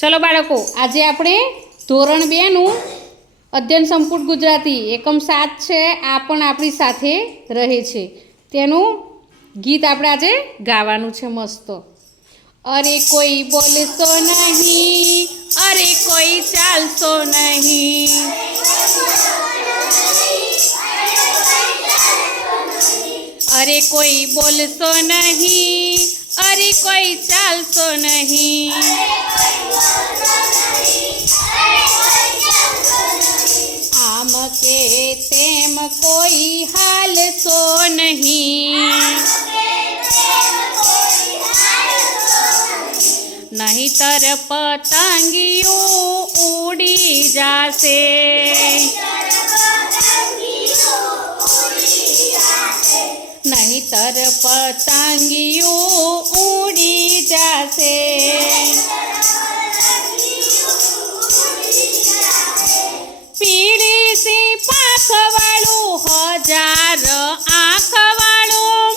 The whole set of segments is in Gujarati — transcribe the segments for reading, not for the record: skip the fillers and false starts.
चलो बाळको आज આપણે ધોરણ 2 નું અધ્યયન સંપૂર્ણ ગુજરાતી એકમ 7 છે આ પણ આપણી સાથે રહે છે તેનું ગીત આપણે આજે ગાવાનું છે મસ્ત। અરે કોઈ બોલશો નહીં, અરે કોઈ ચાલશો નહીં, અરે કોઈ બોલશો નહીં, અરે કોઈ ચાલશો નહીં, આમ કે તેમ કોઈ હાલશો નહીં, નહીતર પતંગિયું ઉડી જાશે, નહીતર પતંગિયું ઉડી જાશે। પીળી સી પાંખવાળું હજાર આંખવાળું,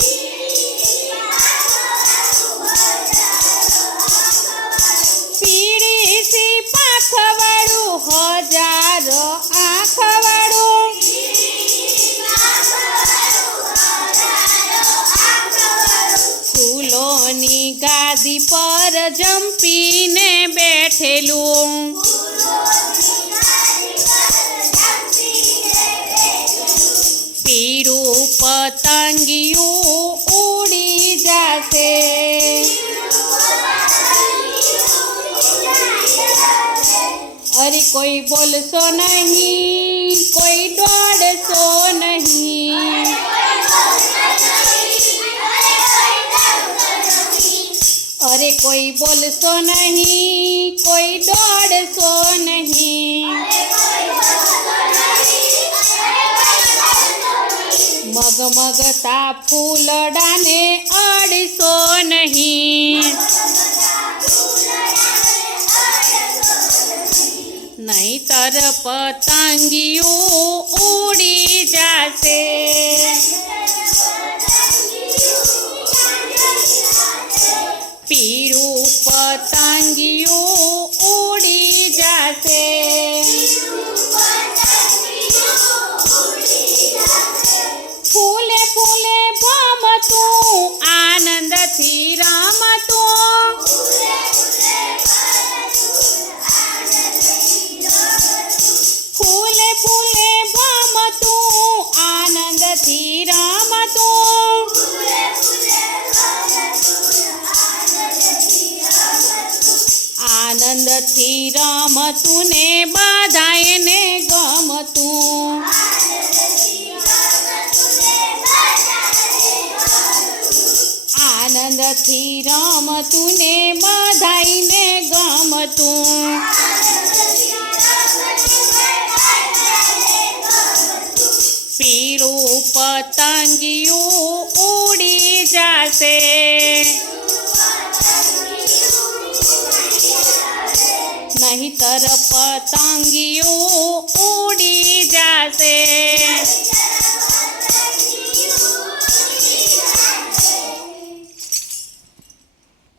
પીળી સી પાંખવાળું હજાર આંખવાળું, ફૂલોની ગાદી પર જંપીને બેઠેલું, પીળું પતંગિયું ઉડી જાશે। અરે કોઈ બોલશો નહીં, કોઈ દોડશો નહીં, અરે કોઈ બોલશો નહીં, કોઈ દોડશો નહીં, મગમગતા ફૂલડાને અડશો નહીં, નહીતર પતંગિયું ઉડી જાશે, પીળું પતંગિયું ઉડી જાશે। ફૂલે ફૂલે ભમતું આનંદથી રમતું, ફૂલે ફૂલે ભમતું આનંદથી રમતું, આનંદથી રમતું ને બધાયને ગમતું, આનંદથી રમતું ને બધાયને ગમતું, પીળું પતંગિયું ઉડી જાશે, નહીતર પતંગિયું ઉડી જાશે।